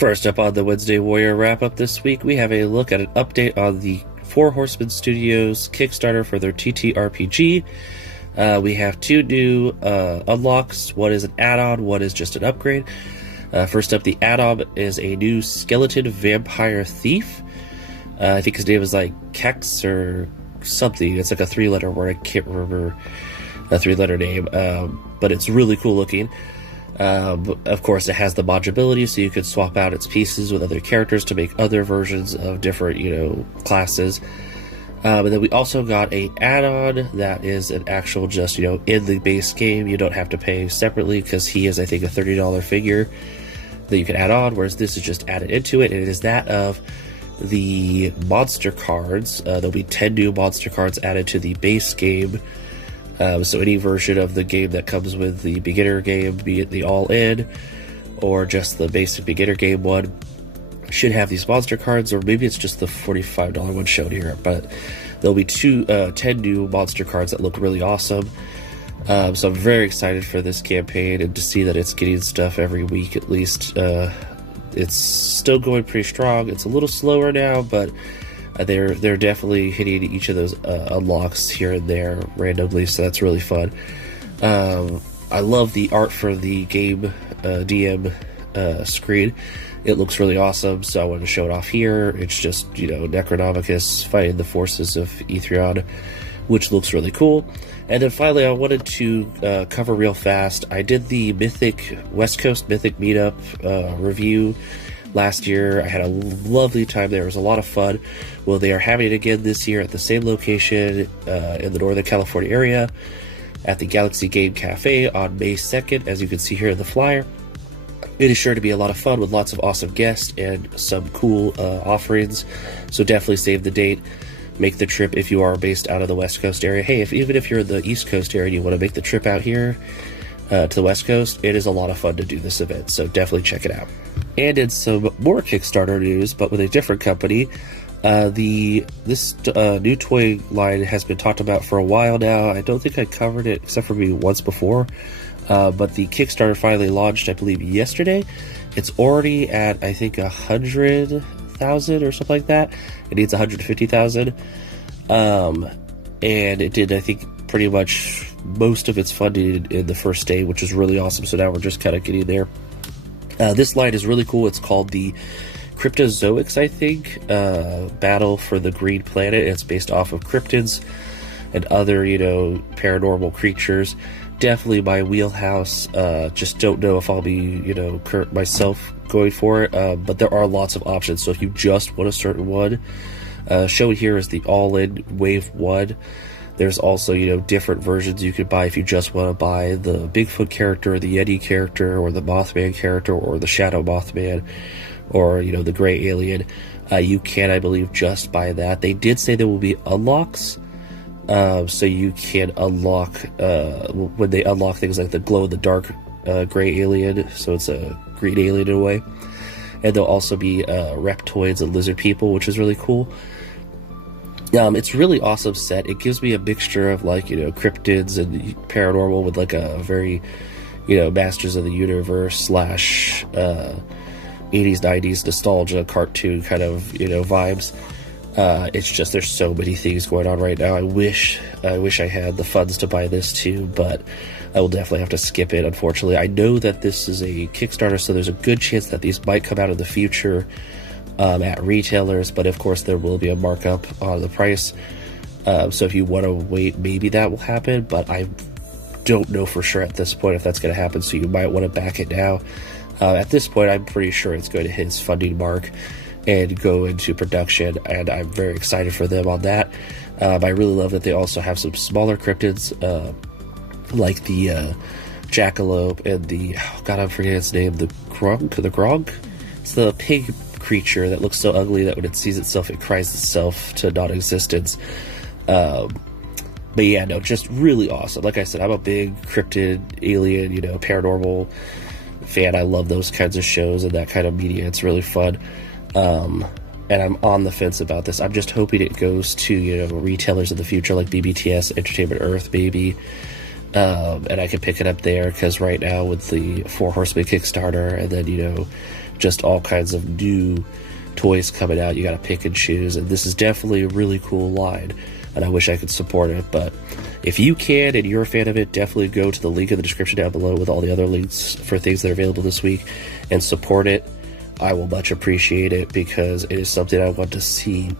First up on the Wednesday Warrior wrap-up this week, we have a look at an update on the Four Horsemen Studios Kickstarter for their TTRPG. We have two new unlocks. One is an add-on, one is just an upgrade. First up, the add-on is a new skeleton vampire thief. I think his name is like Kex or something. It's like a three-letter word. I can't remember a three-letter name, but it's really cool looking. Of course, it has the modularity, so you can swap out its pieces with other characters to make other versions of different, classes. And then we also got a add-on that is an actual just, in the base game. You don't have to pay separately because he is, I think, a $30 figure that you can add on, whereas this is just added into it, and it is that of the monster cards. There'll be 10 new monster cards added to the base game. So any version of the game that comes with the beginner game, be it the all-in or just the basic beginner game one, should have these monster cards, or maybe it's just the $45 one shown here. But there'll be 10 new monster cards that look really awesome. So I'm very excited for this campaign and to see that it's getting stuff every week at least. It's still going pretty strong. It's a little slower now, but they're definitely hitting each of those unlocks here and there randomly, so that's really fun. I love the art for the game DM screen. It looks really awesome, so I wanted to show it off here. It's just, Necronomicus fighting the forces of Etherion, which looks really cool. And then finally, I wanted to cover real fast. I did the Mythic, West Coast Mythic meetup review last year. I had a lovely time there. It was a lot of fun. Well, they are having it again this year at the same location in the Northern California area at the Galaxy Game Cafe on May 2nd, as you can see here in the flyer. It is sure to be a lot of fun with lots of awesome guests and some cool offerings, so definitely save the date. Make the trip if you are based out of the West Coast area. Hey, even if you're in the East Coast area and you want to make the trip out here to the West Coast, it is a lot of fun to do this event, so definitely check it out. And in some more Kickstarter news, but with a different company, this new toy line has been talked about for a while now. I don't think I covered it except for maybe once before, but the Kickstarter finally launched, I believe, yesterday. It's already at, I think, 100,000 or something like that. It needs 150,000, and it did, I think, pretty much most of its funding in the first day, which is really awesome. So now we're just kind of getting there. This line is really cool. It's called the Cryptozoics, I think, Battle for the Green Planet. It's based off of cryptids and other, paranormal creatures. Definitely my wheelhouse. Just don't know if I'll be, myself going for it, but there are lots of options. So if you just want a certain one, shown here is the all-in Wave 1. There's also, different versions you could buy if you just want to buy the Bigfoot character, the Yeti character, or the Mothman character, or the Shadow Mothman, or, the Gray Alien. You can, I believe, just buy that. They did say there will be unlocks, so you can unlock, when they unlock things like the glow-in-the-dark Gray Alien, so it's a green alien in a way. And there'll also be reptoids and lizard people, which is really cool. It's really awesome set. It gives me a mixture of cryptids and paranormal with a very, Masters of the Universe / 80s, 90s nostalgia cartoon kind of, vibes. It's just, there's so many things going on right now. I wish I had the funds to buy this too, but I will definitely have to skip it, unfortunately. I know that this is a Kickstarter, so there's a good chance that these might come out in the future at retailers, but of course there will be a markup on the price. So if you want to wait, maybe that will happen, but I don't know for sure at this point if that's going to happen, so you might want to back it now. At this point, I'm pretty sure it's going to hit its funding mark and go into production, and I'm very excited for them on that. I really love that they also have some smaller cryptids, like the jackalope and the, I'm forgetting its name, the grog? It's the pig creature that looks so ugly that when it sees itself, it cries itself to non-existence. But yeah, no, just really awesome. Like I said, I'm a big cryptid, alien, paranormal fan. I love those kinds of shows and that kind of media. It's really fun. And I'm on the fence about this. I'm just hoping it goes to, retailers in the future like BBTS, Entertainment Earth, maybe. And I can pick it up there, because right now with the Four Horsemen Kickstarter and then, just all kinds of new toys coming out. You got to pick and choose, and this is definitely a really cool line, and I wish I could support it. But if you can and you're a fan of it, definitely go to the link in the description down below with all the other links for things that are available this week and support it. I will much appreciate it, because it is something I want to see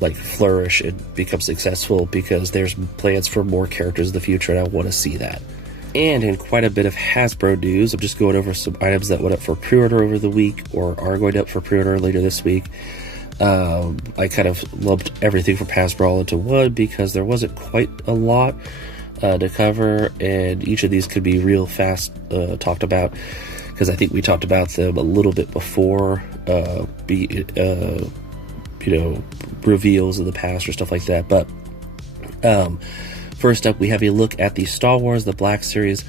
like flourish and become successful, because there's plans for more characters in the future and I want to see that. And in quite a bit of Hasbro news, I'm just going over some items that went up for pre-order over the week or are going up for pre-order later this week. I kind of lumped everything from Hasbro all into one because there wasn't quite a lot to cover, and each of these could be real fast talked about, because I think we talked about them a little bit before, reveals in the past or stuff like that. But first up, we have a look at the Star Wars The Black Series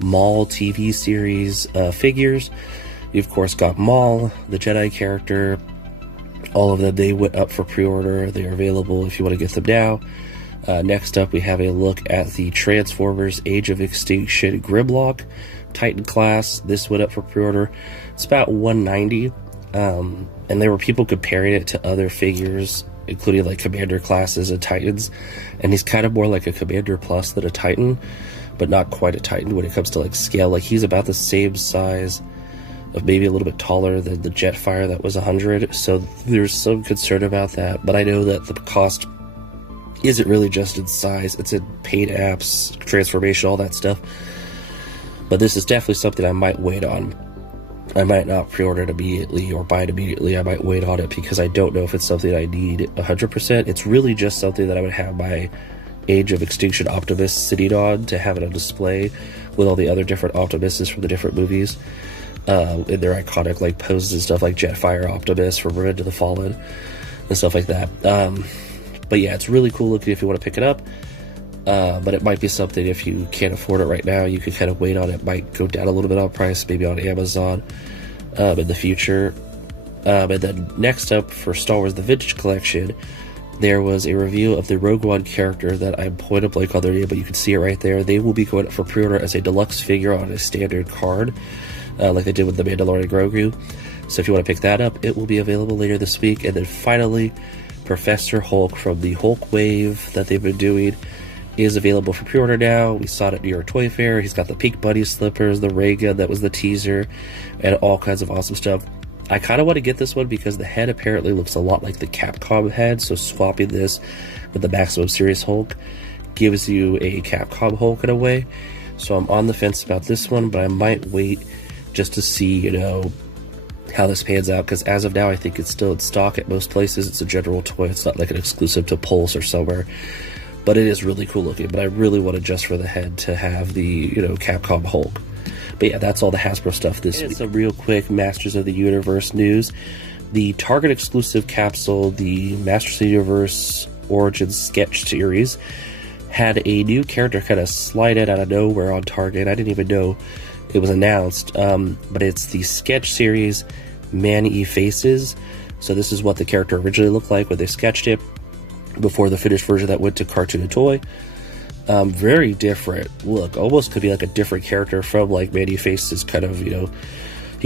Maul TV series figures. You of course got Maul, the Jedi character. All of them, they went up for pre-order. They are available if you want to get them now. Next up, we have a look at the Transformers Age of Extinction Grimlock Titan class. This went up for pre-order. It's about $190, and there were people comparing it to other figures, including like Commander classes and Titans, and he's kind of more like a Commander Plus than a Titan, but not quite a Titan when it comes to like scale. Like, he's about the same size, of maybe a little bit taller than the Jetfire that was 100, so there's some concern about that. But I know that the cost isn't really just in size, it's in paid apps, transformation, all that stuff. But this is definitely something I might wait on. I might not pre-order it immediately or buy it immediately. I might wait on it because I don't know if it's something I need 100%. It's really just something that I would have my Age of Extinction Optimus sitting on to have it on display with all the other different Optimuses from the different movies. In their iconic like poses and stuff, like Jetfire Optimus from Revenge of the Fallen and stuff like that. But yeah, it's really cool looking if you want to pick it up. But it might be something, if you can't afford it right now, you can kind of wait on it. It might go down a little bit on price, maybe on Amazon in the future. And then next up, for Star Wars The Vintage Collection, there was a review of the Rogue One character that I'm point blank on their name, but you can see it right there. They will be going up for pre-order as a deluxe figure on a standard card, like they did with the Mandalorian Grogu. So if you want to pick that up, it will be available later this week. And then finally, Professor Hulk from the Hulk Wave that they've been doing is available for pre-order now. We saw it at New York Toy Fair. He's got the pink bunny slippers, the ray gun that was the teaser, and all kinds of awesome stuff. I kind of want to get this one because the head apparently looks a lot like the Capcom head, so swapping this with the Maximum Series Hulk gives you a Capcom Hulk in a way. So I'm on the fence about this one, but I might wait just to see, how this pans out, because as of now I think it's still in stock at most places. It's a general toy, it's not like an exclusive to Pulse or somewhere, but it is really cool looking. But I really wanted just for the head to have the Capcom Hulk. But yeah, that's all the Hasbro stuff this week. Some real quick Masters of the Universe news. The Target exclusive capsule, the Masters of the Universe Origins Sketch Series, had a new character kind of slide in out of nowhere on Target. I didn't even know it was announced, but it's the Sketch Series Man-E Faces. So this is what the character originally looked like when they sketched it before the finished version that went to Cartoon and Toy. Very different look, almost could be like a different character from like Man-E Faces, kind of, he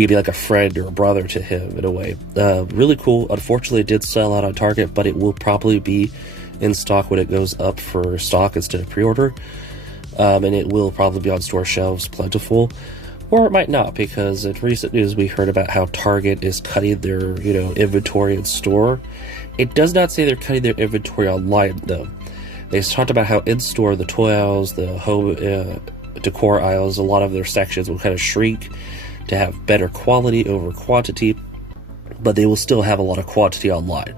could be like a friend or a brother to him in a way. Really cool. Unfortunately, it did sell out on Target, but it will probably be in stock when it goes up for stock instead of pre-order. And it will probably be on store shelves plentiful, or it might not, because in recent news we heard about how Target is cutting their inventory in store. It does not say they're cutting their inventory online though. They talked about how in store the toy aisles, the home decor aisles, a lot of their sections will kind of shrink to have better quality over quantity, but they will still have a lot of quantity online.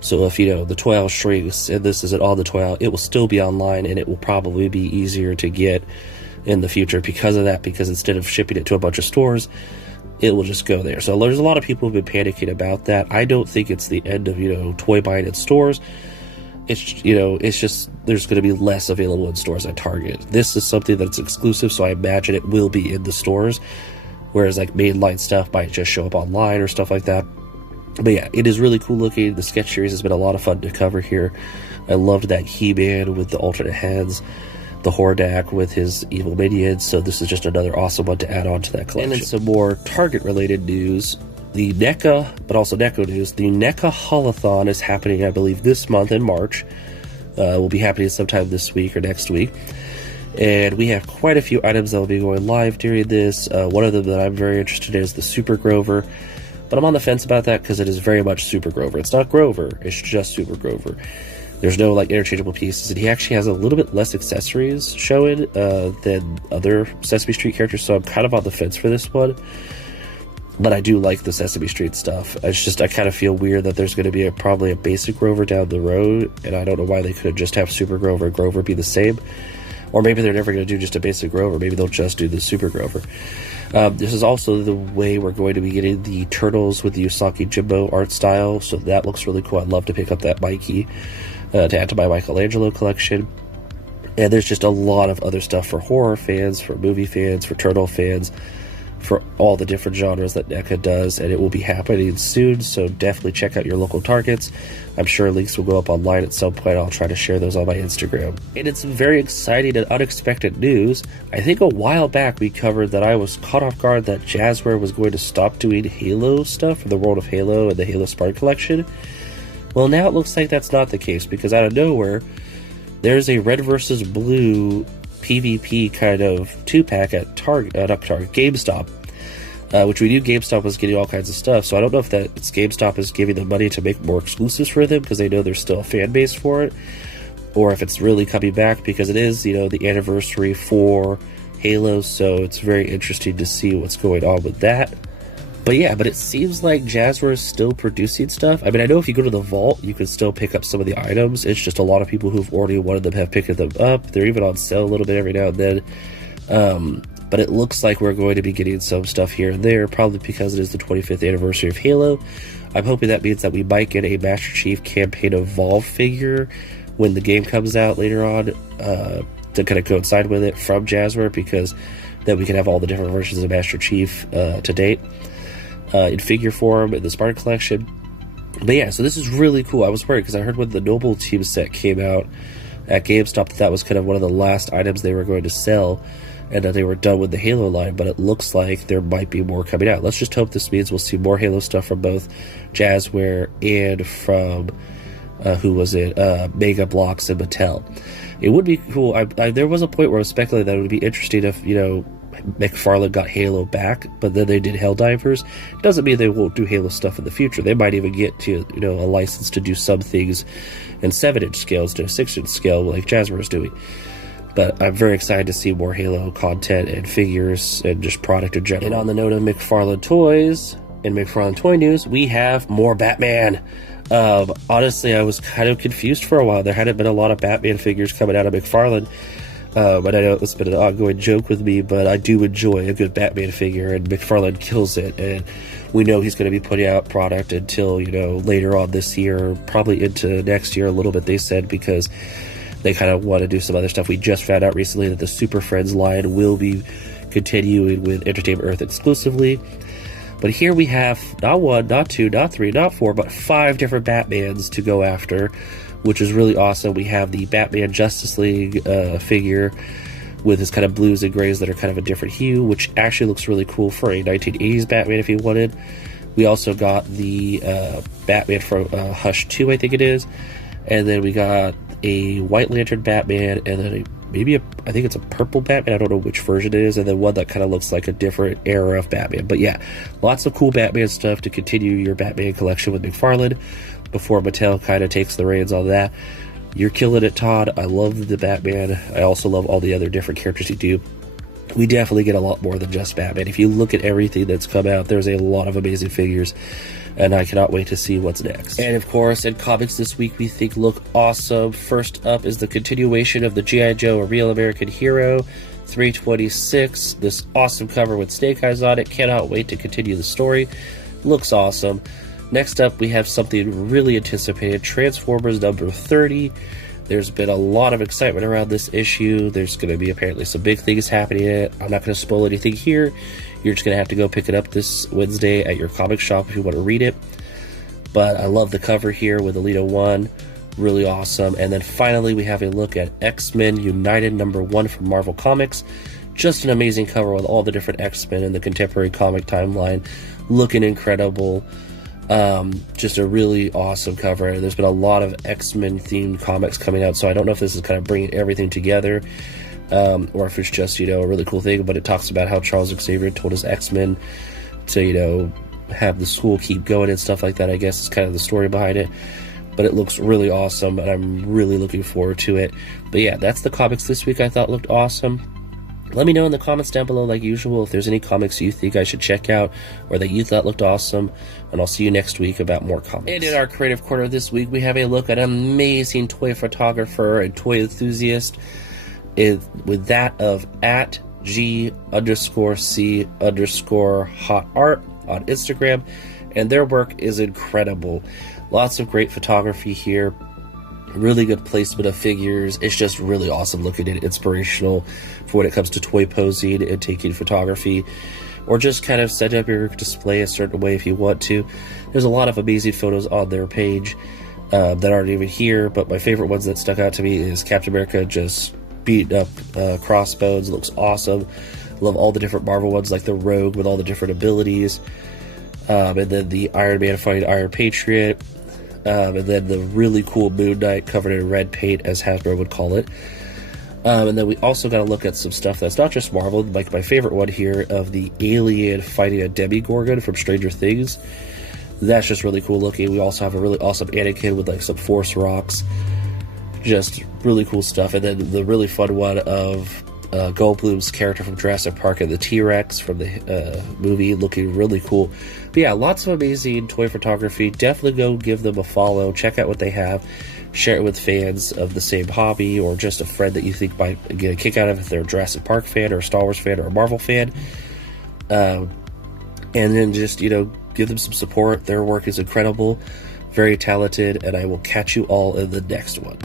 So if, the toy aisle shrinks, and this isn't on the toy aisle, it will still be online, and it will probably be easier to get in the future because of that, because instead of shipping it to a bunch of stores, it will just go there. So there's a lot of people who've been panicking about that. I don't think it's the end of, toy buying at stores. It's, it's just, there's going to be less available in stores at Target. This is something that's exclusive, so I imagine it will be in the stores, whereas like mainline stuff might just show up online or stuff like that. But yeah, it is really cool looking. The sketch series has been a lot of fun to cover here. I loved that He-Man with the alternate heads, the Hordak with his evil minions, so this is just another awesome one to add on to that collection. And then some more Target-related news. the NECA, but also NECA news. The NECA Haulathon is happening, I believe, this month in March. Will be happening sometime this week or next week. And we have quite a few items that will be going live during this. One of them that I'm very interested in is the Super Grover. But I'm on the fence about that because it is very much Super Grover. It's not Grover, it's just Super Grover. There's no like interchangeable pieces, and he actually has a little bit less accessories showing than other Sesame Street characters, so I'm kind of on the fence for this one. But I do like the Sesame Street stuff. It's just I kind of feel weird that there's going to be probably a basic Grover down the road, and I don't know why they couldn't just have Super Grover and Grover be the same. Or maybe they're never going to do just a basic Grover. Maybe they'll just do the Super Grover. This is also the way we're going to be getting the Turtles with the Usagi Jimbo art style, so that looks really cool. I'd love to pick up that Mikey to add to my Michelangelo collection. And there's just a lot of other stuff for horror fans, for movie fans, for turtle fans, for all the different genres that NECA does, and it will be happening soon, so definitely check out your local Targets. I'm sure links will go up online at some point. I'll try to share those on my Instagram. And it's some very exciting and unexpected news. I think a while back we covered that I was caught off guard that Jazwares was going to stop doing Halo stuff for the World of Halo and the Halo Spartan collection. Well, now it looks like that's not the case, because out of nowhere, there's a red versus blue PvP kind of 2-pack at GameStop, which we knew GameStop was getting all kinds of stuff, so I don't know if it's GameStop is giving them money to make more exclusives for them because they know there's still a fan base for it, or if it's really coming back because it is, the anniversary for Halo, so it's very interesting to see what's going on with that. But yeah, it seems like Jazwares is still producing stuff. I mean, I know if you go to the vault, you can still pick up some of the items. It's just a lot of people who've already wanted them have picked them up. They're even on sale a little bit every now and then. But it looks like we're going to be getting some stuff here and there, probably because it is the 25th anniversary of Halo. I'm hoping that means that we might get a Master Chief Campaign Evolve figure when the game comes out later on, to kind of coincide with it from Jazwares, because then we can have all the different versions of Master Chief to date. In figure form in the Spartan collection. But yeah, so this is really cool. I was worried because I heard when the Noble Team set came out at GameStop that was kind of one of the last items they were going to sell, and that they were done with the Halo line, but it looks like there might be more coming out. Let's just hope this means we'll see more Halo stuff from both Jazwares and from Mega Bloks and Mattel. It would be cool. There was a point where I was speculating that it would be interesting if, McFarlane got Halo back, but then they did Helldivers. Doesn't mean they won't do Halo stuff in the future. They might even get to, a license to do some things in 7-inch scale instead of 6-inch scale like Jazwares is doing. But I'm very excited to see more Halo content and figures and just product in general. And on the note of McFarlane toys and McFarlane toy news, we have more Batman. Honestly, I was kind of confused for a while. There hadn't been a lot of Batman figures coming out of McFarlane. And I know it's been an ongoing joke with me, but I do enjoy a good Batman figure, and McFarlane kills it. And we know he's going to be putting out product until, later on this year, probably into next year a little bit, they said, because they kind of want to do some other stuff. We just found out recently that the Super Friends line will be continuing with Entertainment Earth exclusively. But here we have not 1, not 2, not 3, not 4, but 5 different Batmans to go after, which is really awesome. We have the Batman Justice League figure with his kind of blues and grays that are kind of a different hue, which actually looks really cool for a 1980s Batman if you wanted. We also got the Batman from Hush 2, I think it is. And then we got a White Lantern Batman, and then I think it's a purple Batman. I don't know which version it is. And then one that kind of looks like a different era of Batman. But yeah, lots of cool Batman stuff to continue your Batman collection with McFarlane before Mattel kind of takes the reins on that. You're killing it, Todd. I love the Batman. I also love all the other different characters you do. We definitely get a lot more than just Batman. If you look at everything that's come out, there's a lot of amazing figures, and I cannot wait to see what's next. And of course, in comics this week we think look awesome. First up is the continuation of the G.I. Joe, A Real American Hero 326. This awesome cover with Snake Eyes on it. Cannot wait to continue the story. Looks awesome. Next up, we have something really anticipated, Transformers number 30. There's been a lot of excitement around this issue. There's going to be apparently some big things happening in it. I'm not going to spoil anything here. You're just going to have to go pick it up this Wednesday at your comic shop if you want to read it. But I love the cover here with Alita 1. Really awesome. And then finally, we have a look at X-Men United number 1 from Marvel Comics. just an amazing cover with all the different X-Men and the contemporary comic timeline looking incredible. Just a really awesome cover. There's been a lot of X-Men themed comics coming out, so I don't know if this is kind of bringing everything together, or if it's just, you know, a really cool thing, but it talks about how Charles Xavier told his X-Men to, you know, have the school keep going and stuff like that. I guess is kind of the story behind it, but it looks really awesome, and I'm really looking forward to it. But yeah, that's the comics this week I thought looked awesome. Let me know in the comments down below, like usual, if there's any comics you think I should check out or that you thought looked awesome, and I'll see you next week about more comics. And in our creative corner this week, we have a look at an amazing toy photographer and toy enthusiast with that of at G_C_hot art on Instagram, and their work is incredible. Lots of great photography here. Really good placement of figures. It's just really awesome looking and inspirational for when it comes to toy posing and taking photography, or just kind of set up your display a certain way if you want to. There's a lot of amazing photos on their page that aren't even here, but my favorite ones that stuck out to me is Captain America just beating up Crossbones. Looks awesome. Love all the different Marvel ones, like the Rogue with all the different abilities, and then the Iron Man fighting Iron Patriot. And then the really cool Moon Knight covered in red paint, as Hasbro would call it. And then we also got to look at some stuff that's not just Marvel, like my favorite one here of the alien fighting a Demigorgon from Stranger Things. That's just really cool looking. We also have a really awesome Anakin with like some Force rocks. Just really cool stuff. And then the really fun one of Goldblum's character from Jurassic Park and the T-Rex from the movie, looking really cool. But yeah, lots of amazing toy photography. Definitely go give them a follow. Check out what they have. Share it with fans of the same hobby, or just a friend that you think might get a kick out of it if they're a Jurassic Park fan or a Star Wars fan or a Marvel fan. And then just, you know, give them some support. Their work is incredible, very talented, and I will catch you all in the next one.